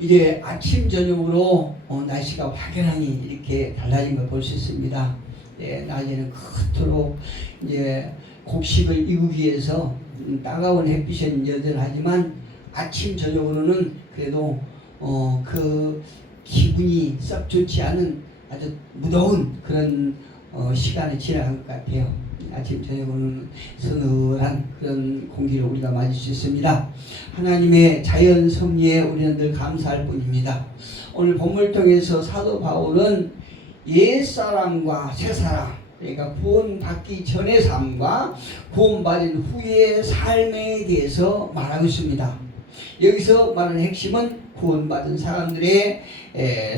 이제 아침 저녁으로 날씨가 확연하게 이렇게 달라진 걸 볼 수 있습니다. 낮에는 그토록 이제 곡식을 익기 위해서 따가운 햇빛은 여전하지만 아침 저녁으로는 그래도 그 기분이 썩 좋지 않은 아주 무더운 그런 시간이 지나간 것 같아요. 아침 저녁으로는 서늘한 그런 공기를 우리가 맞을 수 있습니다. 하나님의 자연 섭리에 우리는 늘 감사할 뿐입니다. 오늘 본문을 통해서 사도 바울은 옛사람과 새사람, 그러니까 구원받기 전의 삶과 구원받은 후의 삶에 대해서 말하고 있습니다. 여기서 말하는 핵심은 구원받은 사람들의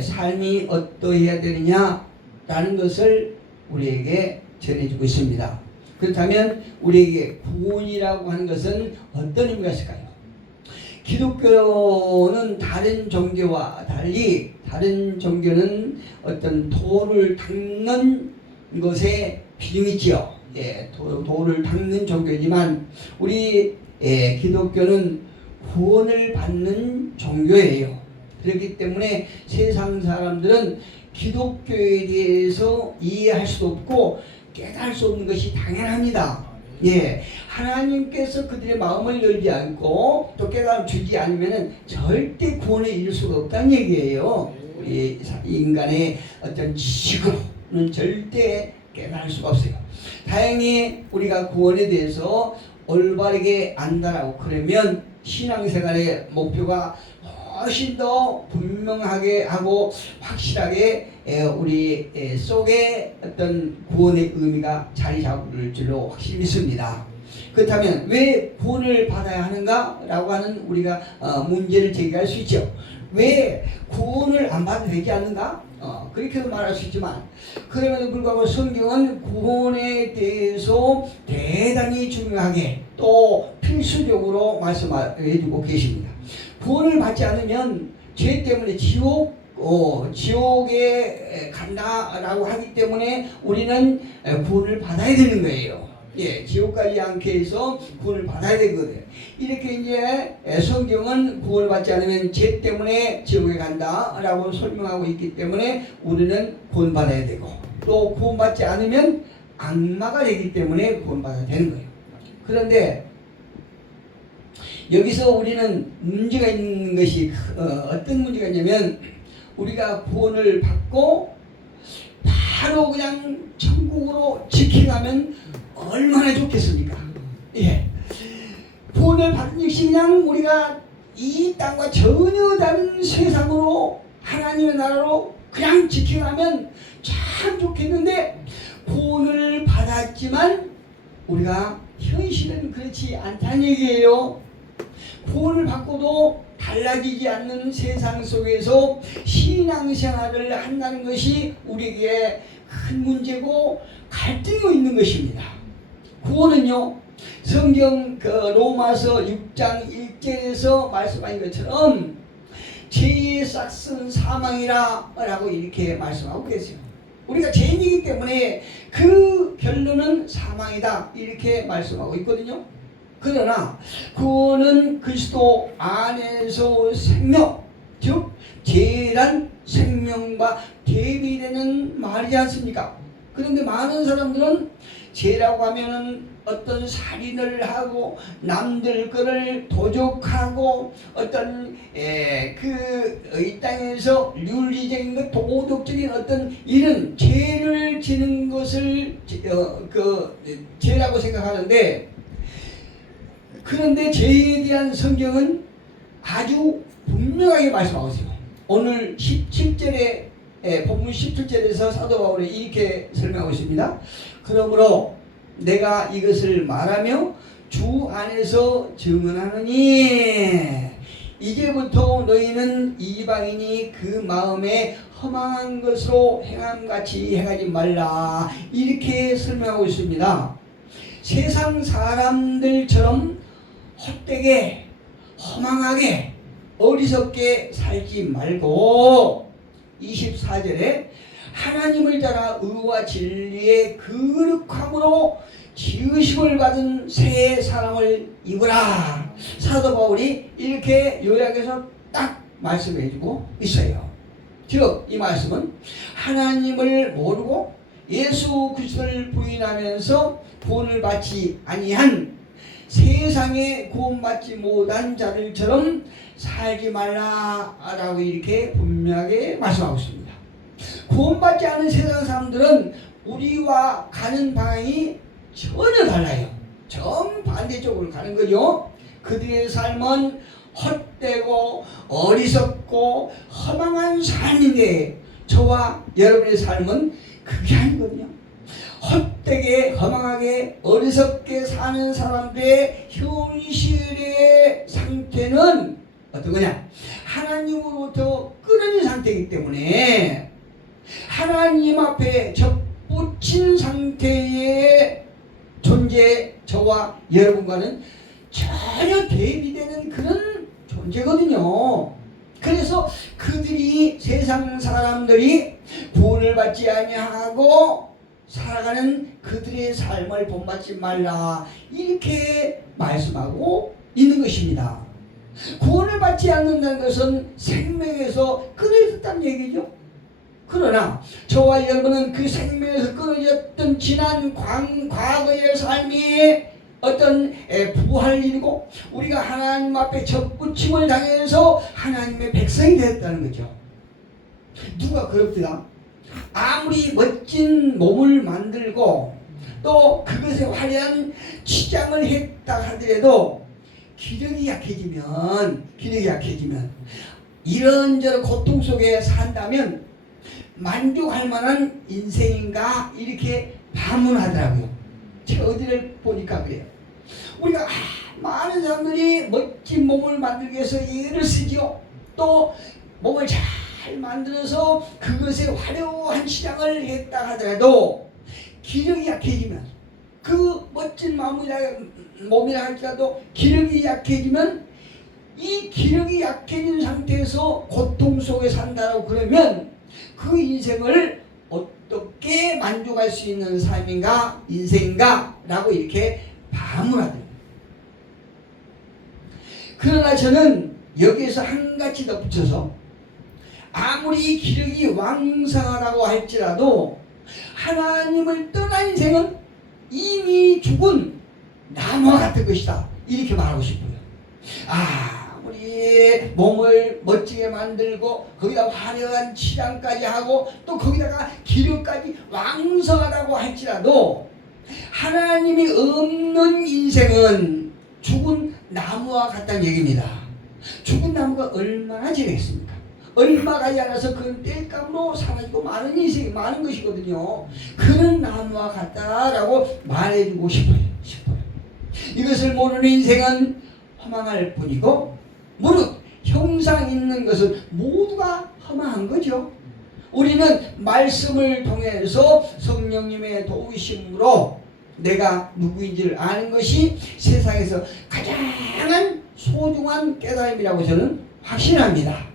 삶이 어떠해야 되느냐라는 것을 우리에게 전해주고 있습니다. 그렇다면 우리에게 구원이라고 하는 것은 어떤 의미가 있을까요? 기독교는 다른 종교와 달리 다른 종교는 어떤 도를 닦는 것에 비중이 있지요. 도를 닦는 종교이지만 우리 기독교는 구원을 받는 종교예요. 그렇기 때문에 세상 사람들은 기독교에 대해서 이해할 수도 없고 깨달을 수 없는 것이 당연합니다. 하나님께서 그들의 마음을 열지 않고 또 깨달음 주지 않으면 절대 구원에 이를 수가 없다는 얘기예요. 우리 인간의 어떤 지식으로는 절대 깨달을 수가 없어요. 다행히 우리가 구원에 대해서 올바르게 안다라고 그러면 신앙생활의 목표가 훨씬 더 분명하게 하고 확실하게 우리 속에 어떤 구원의 의미가 자리 잡을 줄로 확실히 믿습니다. 그렇다면 왜 구원을 받아야 하는가? 라고 하는 우리가 문제를 제기할 수 있죠. 왜 구원을 안 받아도 되지 않는가? 그렇게도 말할 수 있지만 그럼에도 불구하고 성경은 구원에 대해서 대단히 중요하게 또 필수적으로 말씀해주고 계십니다. 구원을 받지 않으면 죄 때문에 지옥에 간다라고 하기 때문에 우리는 구원을 받아야 되는 거예요. 지옥 가지 않게 해서 구원을 받아야 되거든요. 이렇게 이제 성경은 구원을 받지 않으면 죄 때문에 지옥에 간다라고 설명하고 있기 때문에 우리는 구원받아야 되고 또 구원받지 않으면 악마가 되기 때문에 구원받아야 되는 거예요. 그런데 여기서 우리는 문제가 있는 것이 어떤 문제가 있냐면 우리가 구원을 받고 바로 그냥 천국으로 지켜가면 얼마나 좋겠습니까? 구원을 받은 즉시 그냥 우리가 이 땅과 전혀 다른 세상으로 하나님의 나라로 그냥 지켜가면 참 좋겠는데 구원을 받았지만 우리가 현실은 그렇지 않다는 얘기예요. 구원을 받고도 달라지지 않는 세상 속에서 신앙생활을 한다는 것이 우리에게 큰 문제고 갈등이 있는 것입니다. 구원은요, 성경 로마서 6장 1절에서 말씀하신 것처럼 죄의 싹은 사망이라 라고 이렇게 말씀하고 계세요. 우리가 죄인이기 때문에 그 결론은 사망이다 이렇게 말씀하고 있거든요. 그러나 구원은 그리스도 안에서 생명, 즉 죄란 생명과 대비되는 말이지 않습니까? 그런데 많은 사람들은 죄라고 하면은 어떤 살인을 하고 남들 거를 도적하고 어떤 이 땅에서 윤리적인 것, 도덕적인 어떤 이런 죄를 지는 것을 죄라고 생각하는데 그런데 죄에 대한 성경은 아주 분명하게 말씀하고 있어요. 오늘 17절에 본문 17절에서 사도 바울이 이렇게 설명하고 있습니다. 그러므로 내가 이것을 말하며 주 안에서 증언하느니 이제부터 너희는 이방인이 그 마음에 허망한 것으로 행함같이 행하지 말라 이렇게 설명하고 있습니다. 세상 사람들처럼 헛되게 허망하게 어리석게 살지 말고 24절에 하나님을 따라 의와 진리의 거룩함으로 지으심을 받은 새 사람을 입으라. 사도 바울이 이렇게 요약해서 딱 말씀해 주고 있어요. 즉 이 말씀은 하나님을 모르고 예수 그리스도를 부인하면서 구원을 받지 아니한 세상에 구원받지 못한 자들처럼 살지 말라라고 이렇게 분명하게 말씀하고 있습니다. 구원받지 않은 세상 사람들은 우리와 가는 방향이 전혀 달라요. 정반대쪽으로 가는 거죠. 그들의 삶은 헛되고 어리석고 허망한 삶인데 저와 여러분의 삶은 그게 아니거든요. 헛되게 허망하게 어리석게 사는 사람들의 현실의 상태는 어떤 거냐? 하나님으로부터 끊어진 상태이기 때문에 하나님 앞에 접붙인 상태의 존재 저와 여러분과는 전혀 대비되는 그런 존재거든요. 그래서 그들이 세상 사람들이 구원을 받지 아니하고 살아가는 그들의 삶을 본받지 말라 이렇게 말씀하고 있는 것입니다. 구원을 받지 않는다는 것은 생명에서 끊어졌다는 얘기죠. 그러나 저와 여러분은 그 생명에서 끊어졌던 지난 과거의 삶이 어떤 부활을 이루고 우리가 하나님 앞에 접붙임을 당해서 하나님의 백성이 되었다는 거죠. 누가 그럽니다. 아무리 멋진 몸을 만들고 또 그것에 화려한 치장을 했다 하더라도 기력이 약해지면 이런저런 고통 속에 산다면 만족할 만한 인생인가 이렇게 반문하더라고요. 제가 어디를 보니까 그래요. 우리가 많은 사람들이 멋진 몸을 만들기 위해서 애를 쓰죠. 또 몸을 잘 만들어서 그것에 화려한 치장을 했다 하더라도 기력이 약해지면 그 멋진 몸이라 할지라도 기력이 약해지면 이 기력이 약해진 상태에서 고통 속에 산다고 그러면 그 인생을 어떻게 만족할 수 있는 삶인가 인생인가 라고 이렇게 반문하더라고요. 그러나 저는 여기에서 한 가지 덧붙여서 아무리 기력이 왕성하다고 할지라도 하나님을 떠난 인생은 이미 죽은 나무와 같은 것이다 이렇게 말하고 싶어요. 아무리 몸을 멋지게 만들고 거기다 화려한 치장까지 하고 또 거기다가 기력까지 왕성하다고 할지라도 하나님이 없는 인생은 죽은 나무와 같다는 얘기입니다. 죽은 나무가 얼마나 지겠습니까? 얼마 가지 않아서 그건 땔감으로 사라지고 많은 인생이 많은 것이거든요. 그런 나무와 같다라고 말해주고 싶어요. 이것을 모르는 인생은 허망할 뿐이고 무릇 형상 있는 것은 모두가 허망한 거죠. 우리는 말씀을 통해서 성령님의 도우심으로 내가 누구인지를 아는 것이 세상에서 가장 소중한 깨달음이라고 저는 확신합니다.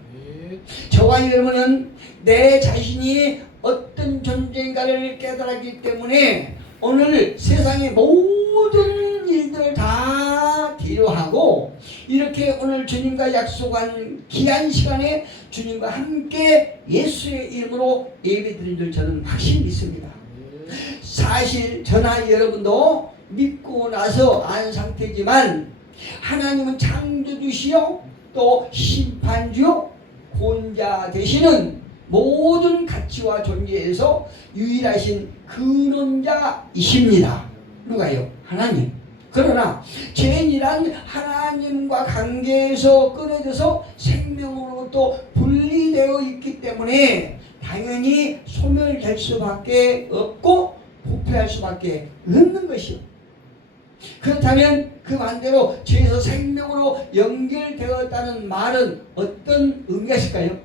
저와 여러분은 내 자신이 어떤 존재인가를 깨달았기 때문에 오늘 세상의 모든 일들 다 뒤로하고 이렇게 오늘 주님과 약속한 귀한 시간에 주님과 함께 예수의 이름으로 예배드린 줄 저는 확실히 믿습니다. 사실 저나 여러분도 믿고 나서 안 상태지만 하나님은 창조주시요 또 심판주요 구원자 되시는 모든 가치와 존재에서 유일하신 근원자이십니다. 누가요? 하나님. 그러나 죄인이란 하나님과 관계에서 끊어져서 생명으로부터 분리되어 있기 때문에 당연히 소멸될 수밖에 없고 부패할 수밖에 없는 것이요. 그렇다면 그 반대로 죄에서 생명으로 연결되었다는 말은 어떤 의미가 있을까요?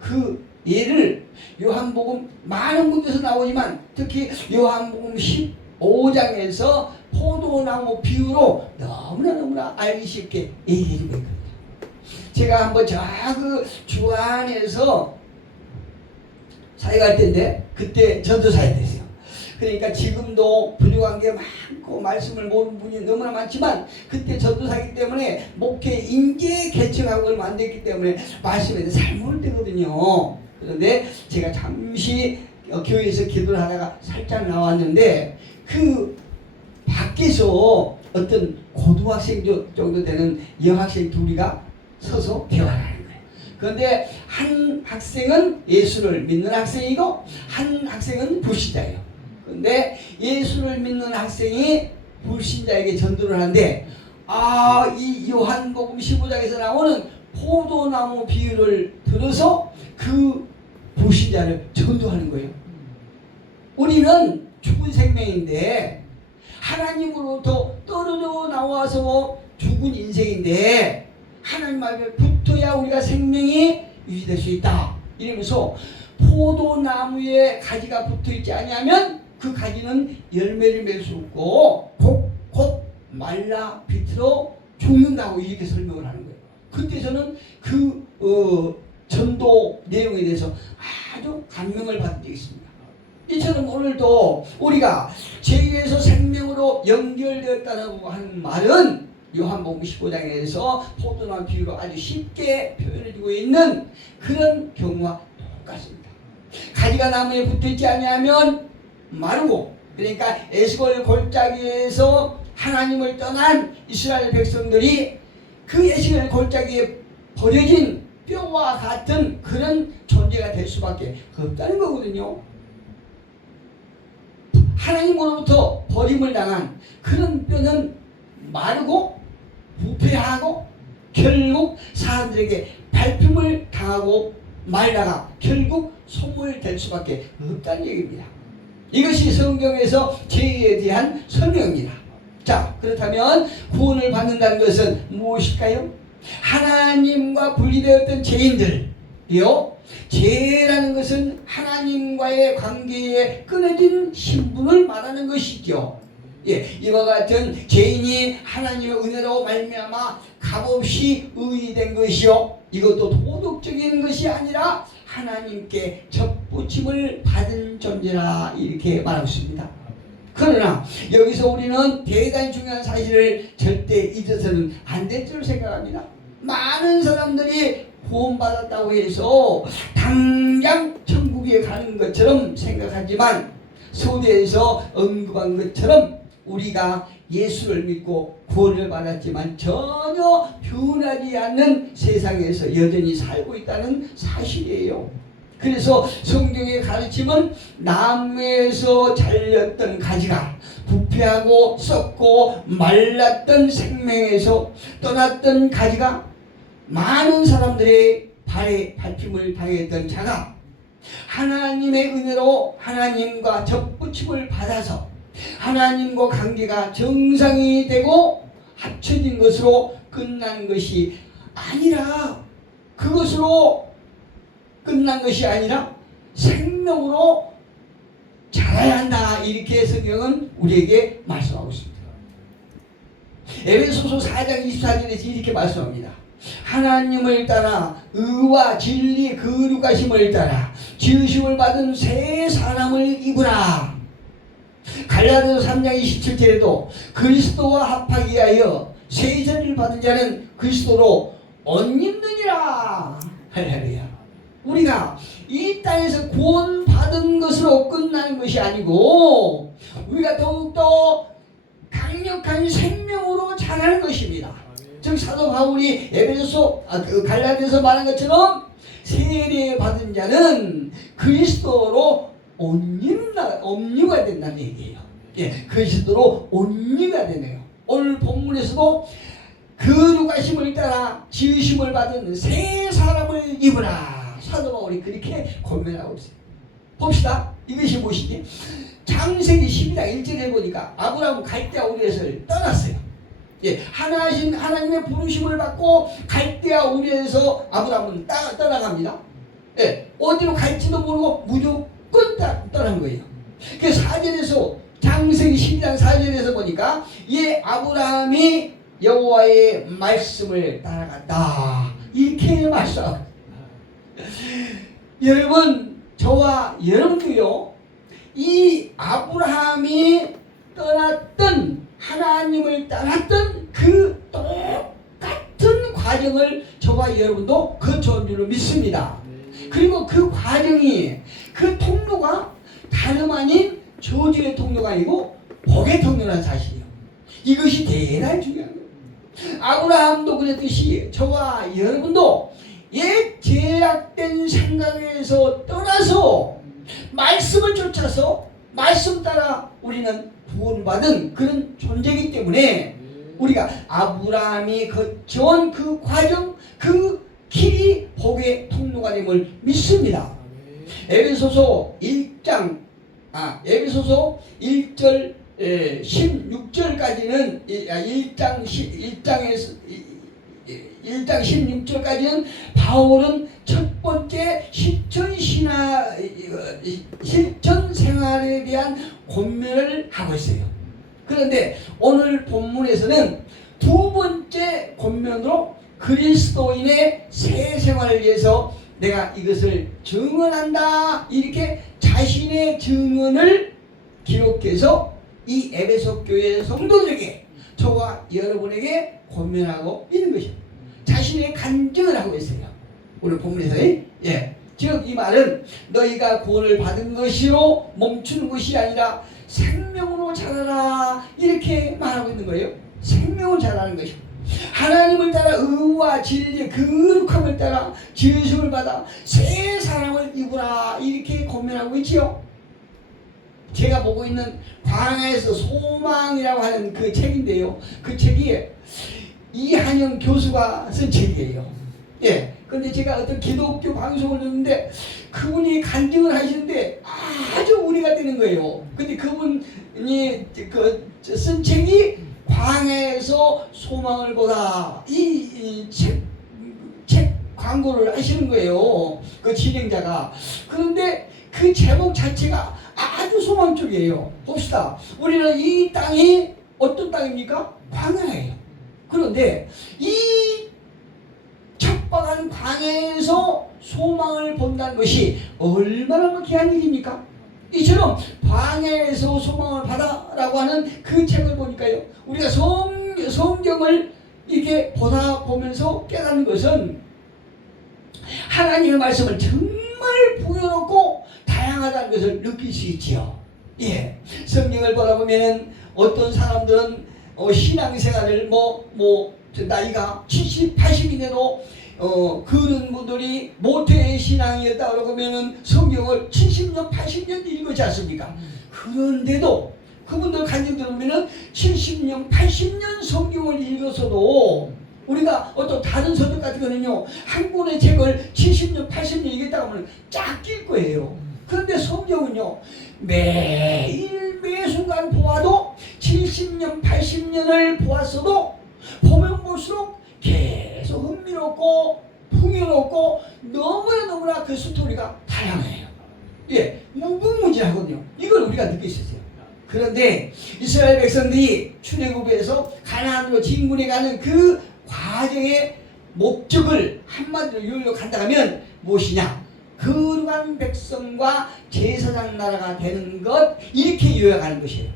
그 예를 요한복음 많은 군데서 나오지만 특히 요한복음 15장에서 포도나무 비유로 너무나 알기 쉽게 얘기해 주고 있거든요. 제가 한번 저 그 주안에서 사역할 때인데 그때 전도사에 됐어요. 그러니까 지금도 부족한 게 많고 말씀을 모르는 분이 너무나 많지만 그때 전도사이기 때문에 목회 인재 개척학을 만들기 때문에 말씀에 대해서 잘 모를 때거든요. 그런데 제가 잠시 교회에서 기도를 하다가 살짝 나왔는데 그 밖에서 어떤 고등학생 정도 되는 여학생 둘이가 서서 대화를 하는 거예요. 그런데 한 학생은 예수를 믿는 학생이고 한 학생은 불신자예요. 그런데 예수를 믿는 학생이 불신자에게 전도를 하는데 이 요한복음 15장에서 나오는 포도나무 비유를 들어서 그 불신자를 전도하는 거예요. 우리는 죽은 생명인데 하나님으로부터 떨어져 나와서 죽은 인생인데 하나님 앞에 붙어야 우리가 생명이 유지될 수 있다. 이러면서 포도나무에 가지가 붙어있지 아니하면 그 가지는 열매를 맺을 수 없고 곧 말라 비틀어 죽는다고 이렇게 설명을 하는 거예요. 그때 저는 그 전도 내용에 대해서 아주 감명을 받은 적이 있습니다. 이처럼 오늘도 우리가 제2에서 생명으로 연결되었다고 하는 말은 요한복음 15장에서 포도나무 비유로 아주 쉽게 표현해주고 있는 그런 경우와 똑같습니다. 가지가 나무에 붙어있지 아니하면 마르고, 그러니까 에스골 골짜기에서 하나님을 떠난 이스라엘 백성들이 그 에스골 골짜기에 버려진 뼈와 같은 그런 존재가 될 수밖에 없다는 거거든요. 하나님으로부터 버림을 당한 그런 뼈는 마르고 부패하고 결국 사람들에게 발품을 당하고 말다가 결국 소멸될 수밖에 없다는 얘기입니다. 이것이 성경에서 죄에 대한 설명입니다. 자, 그렇다면 구원을 받는다는 것은 무엇일까요? 하나님과 분리되었던 죄인들이요. 죄라는 것은 하나님과의 관계에 끊어진 신분을 말하는 것이죠. 이와 같은 죄인이 하나님의 은혜로 말미암아 값없이 의인된 것이요. 이것도 도덕적인 것이 아니라 하나님께 접붙임을 받은 존재라 이렇게 말하고 있습니다. 그러나 여기서 우리는 대단히 중요한 사실을 절대 잊어서는 안 될 줄 생각합니다. 많은 사람들이 구원받았다고 해서 당장 천국에 가는 것처럼 생각하지만 서두에서 언급한 것처럼 우리가 예수를 믿고 구원을 받았지만 전혀 변하지 않는 세상에서 여전히 살고 있다는 사실이에요. 그래서 성경의 가르침은 나무에서 잘렸던 가지가 부패하고 썩고 말랐던 생명에서 떠났던 가지가 많은 사람들의 발에 밟힘을 당했던 자가 하나님의 은혜로 하나님과 접붙임을 받아서 하나님과 관계가 정상이 되고 합쳐진 것으로 끝난 것이 아니라 그것으로 끝난 것이 아니라 생명으로 자라야 한다. 이렇게 성경은 우리에게 말씀하고 있습니다. 에베소서 4장 24절에서 이렇게 말씀합니다. 하나님을 따라 의와 진리 거룩하심을 따라 지으심을 받은 새 사람을 입으라. 갈라디아서 3장 27절에도 그리스도와 합하기 위하여 새 세를 받은 자는 그리스도로 옷 입느니라. 할렐루야. 우리가 이 땅에서 구원받은 것으로 끝나는 것이 아니고 우리가 더욱더 강력한 생명으로 자라는 것입니다. 즉 사도 바울이 갈라디아서 말한 것처럼 세례 받은 자는 그리스도로 온유가 된다는 얘기예요. 그리스도로 온유가 되네요. 오늘 본문에서도 거룩하심을 따라 지으심을 받은 새 사람을 입으라. 사도 바울이 그렇게 권면하고 있어요. 봅시다. 이것이 무엇이지? 창세기 12장 1절에 보니까 아브라함은 갈대아 우르에서 떠났어요. 하나님의 부르심을 받고 갈대아 우르에서 아브라함은 떠나갑니다. 어디로 갈지도 모르고 무조건 떠난 거예요. 그 4절에서 창세기 12장 4절에서 보니까 아브라함이 여호와의 말씀을 따라갔다. 이렇게 말씀합니다. 여러분, 저와 여러분도요, 이 아브라함이 떠났던, 하나님을 떠났던 그 똑같은 과정을 저와 여러분도 거쳐온 줄로 믿습니다. 그리고 그 과정이, 그 통로가 다름 아닌 저주의 통로가 아니고 복의 통로라는 사실이에요. 이것이 대단히 중요한 거예요. 아브라함도 그랬듯이 저와 여러분도 옛 제약된 생각에서 떠나서 말씀을 쫓아서 말씀 따라 우리는 구원받은 그런 존재이기 때문에 우리가 아브라함이 거쳐온 그 과정, 그 길이 복의 통로가 됨을 믿습니다. 에베소서 1장 에베소서 1절 16절까지는 1장 16절까지는 바울은 첫 번째 실천 생활에 대한 권면을 하고 있어요. 그런데 오늘 본문에서는 두 번째 권면으로 그리스도인의 새 생활을 위해서 내가 이것을 증언한다, 이렇게 자신의 증언을 기록해서 이 에베소 교회 성도들에게, 저와 여러분에게 권면하고 있는 것입니다. 자신의 간증을 하고 있어요. 오늘 본문에서. 즉 이 말은 너희가 구원을 받은 것으로 멈추는 것이 아니라 생명으로 자라라, 이렇게 말하고 있는 거예요. 생명을 자라는 것입니다. 하나님을 따라 의와 진리의 거룩함을 따라 지으심을 받아 새 사람을 입으라, 이렇게 권면하고 있지요. 제가 보고 있는 광야에서 소망이라고 하는 그 책인데요, 그 책이 이한영 교수가 쓴 책이에요. 그런데 제가 어떤 기독교 방송을 듣는데 그분이 간증을 하시는데 아주 운이가 되는 거예요. 근데 그분이 쓴 책이 광야에서 소망을 보다, 이 책 광고를 하시는 거예요, 그 진행자가. 그런데 그 제목 자체가 아주 소망적이에요. 봅시다. 우리는 이 땅이 어떤 땅입니까? 광야예요. 그런데 이 척박한 광야에서 소망을 본다는 것이 얼마나 귀한 일입니까? 이처럼 광야에서 소망을 받아라고 하는 그 책을 보니까요, 우리가 성경을 이렇게 보다 보면서 깨닫는 것은 하나님의 말씀을 정말 풍요롭고 다양하다는 것을 느낄 수 있지요. 성경을 보다 보면은 어떤 사람들은 신앙생활을 나이가 70, 80인데도 그런 분들이 모태의 신앙이었다 그러면은 성경을 70년, 80년 읽지 않습니까? 그런데도 그분들 간증 들으면은 70년, 80년 성경을 읽어서도 우리가 어떤 다른 서적 같은 거는요, 한 권의 책을 70년, 80년 읽겠다고 하면 쫙길 거예요. 그런데 성경은요, 매일 매 순간 보아도 70년, 80년을 보았어도 보면 볼수록 계속 흥미롭고 풍요롭고 너무나 그 스토리가 다양해요. 무궁무진하거든요. 이걸 우리가 느낄 수 있어요. 그런데 이스라엘 백성들이 출애굽에서 가나안으로 진군해 가는 그 과정의 목적을 한마디로 요약한다 하면 무엇이냐? 거룩한 백성과 제사장 나라가 되는 것, 이렇게 요약하는 것이에요.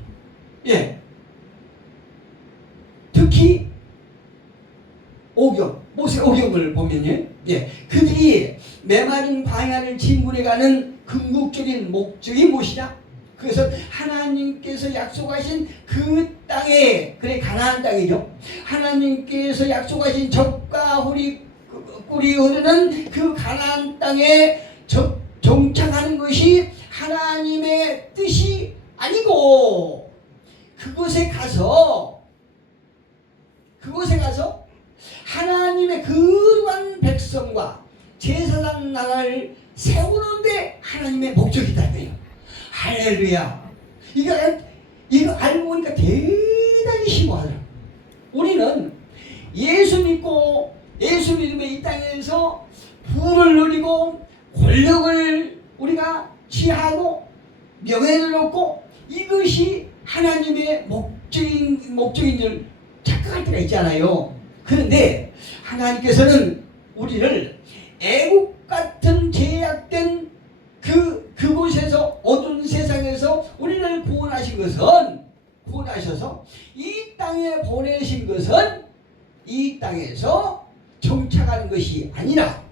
특히 모세 오경을 보면요, 그들이 메마른 광야를 진군해가는 궁극적인 목적이 무엇이냐? 그것은 하나님께서 약속하신 그 땅에, 그래 가나안 땅이죠. 하나님께서 약속하신 젖과 꿀이 흐르는 그 가나안 땅에 정착하는 것이 하나님의 뜻이 아니고, 그곳에 가서 하나님의 거룩한 백성과 제사장 나라를 세우는데 하나님의 목적이 있다는 거예요. 할렐루야. 이거 알고 보니까 대단히 심오하더라. 우리는 예수 믿고 예수 믿으면 이 땅에서 부를 누리고 권력을 우리가 취하고 명예를 얻고, 이것이 하나님의 목적인 줄 착각할 때가 있잖아요. 그런데 하나님께서는 우리를 애국 같은 제약된 그곳에서, 어두운 세상에서 것은 구원하셔서 이 땅에 보내신 것은 이 땅에서 정착하는 것이 아니라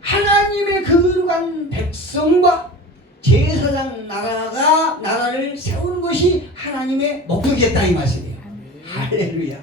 하나님의 거룩한 백성과 제사장 나라를 세우는 것이 하나님의 목적이었다 이 말씀이에요. 할렐루야.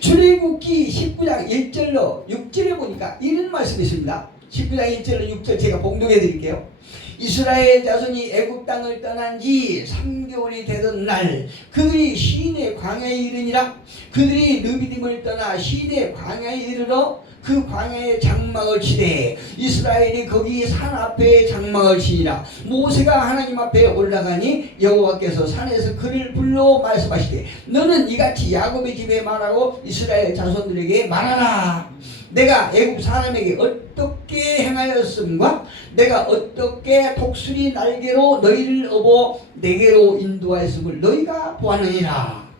출애굽기 19장 1절로 6절에 보니까 이런 말씀이 있습니다. 19장 1절로 6절 제가 봉독해 드릴게요. 이스라엘 자손이 애굽 땅을 떠난 지 3개월이 되던 날 그들이 시내 광야에 이르니라. 그들이 르비딤을 떠나 시내 광야에 이르러 그 광야에 장막을 치되 이스라엘이 거기 산 앞에 장막을 치니라. 모세가 하나님 앞에 올라가니 여호와께서 산에서 그를 불러 말씀하시되 너는 이같이 야곱의 집에 말하고 이스라엘 자손들에게 말하라. 내가 애굽 사람에게 어떻게 행하였음과 내가 어떻게 독수리 날개로 너희를 업어 내게로 인도하였음을 너희가 보았느니라.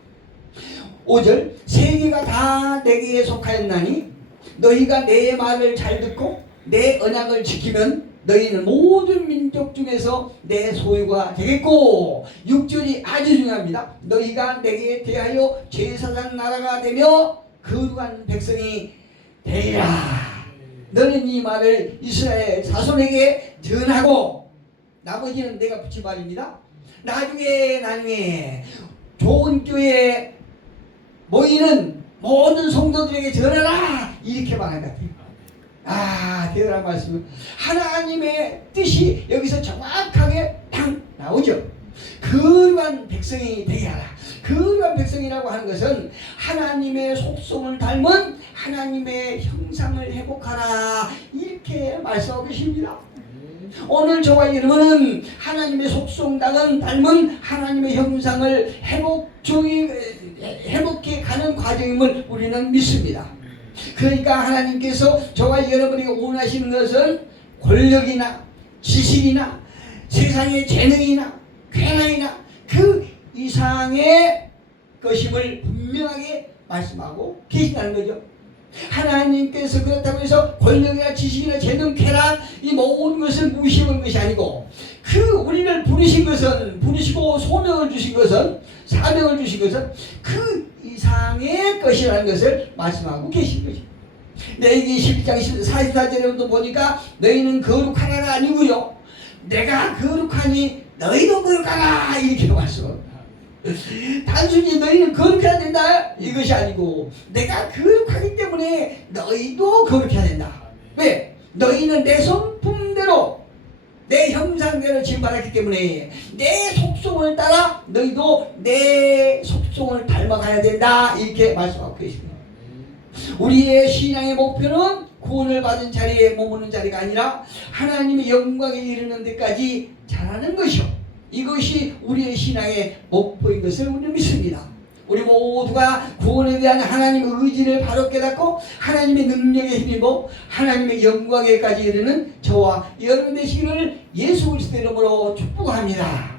5절 세계가 다 내게 속하였나니 너희가 내 말을 잘 듣고 내 언약을 지키면 너희는 모든 민족 중에서 내 소유가 되겠고 6절이 아주 중요합니다. 너희가 내게 대하여 제사장 나라가 되며 거룩한 백성이 되리라. 너는 이 말을 이스라엘 자손에게 전하고 나머지는 내가 붙인 말입니다. 나중에 좋은 교회에 모이는 모든 성도들에게 전하라 이렇게 말한 것 같아요. 대단한 말씀. 하나님의 뜻이 여기서 정확하게 딱 나오죠. 거룩한 백성이 되게 하라. 거룩한 백성이라고 하는 것은 하나님의 속성을 닮은 하나님의 형상을 회복하라 이렇게 말씀하고 계십니다. 오늘 저와 여러분은 하나님의 속성 닮은 하나님의 형상을 회복해 가는 과정임을 우리는 믿습니다. 그러니까 하나님께서 저와 여러분에게 원하시는 것은 권력이나 지식이나 세상의 재능이나 쾌락이나 그 이상의 것임을 분명하게 말씀하고 계신다는 거죠. 하나님께서 그렇다고 해서 권력이나 지식이나 재능, 쾌락 이 모든 것을 무시하는 것이 아니고 그 우리를 부르시고 소명을 주신 것은 사명을 주신 것은 그 이상의 것이라는 것을 말씀하고 계신 거죠. 레위기 12장 44절에도 보니까 너희는 거룩하나가 아니고요 내가 거룩하니 너희도 거룩하라 이렇게 말씀합니다. 단순히 너희는 거룩해야 된다 이것이 아니고 내가 거룩하기 때문에 너희도 거룩해야 된다. 왜? 너희는 내 성품대로 내 형상대로 지음받았기 때문에 내 속성을 따라 너희도 내 속성을 닮아가야 된다 이렇게 말씀하고 계십니다. 우리의 신앙의 목표는 구원을 받은 자리에 머무는 자리가 아니라 하나님의 영광에 이르는 데까지 자라는 것이요 이것이 우리의 신앙의 목표인 것을 우리는 믿습니다. 우리 모두가 구원에 대한 하나님의 의지를 바로 깨닫고 하나님의 능력에 힘입어 하나님의 영광에까지 이르는 저와 여러분 되시기를 예수 그리스도 이름으로 축복합니다.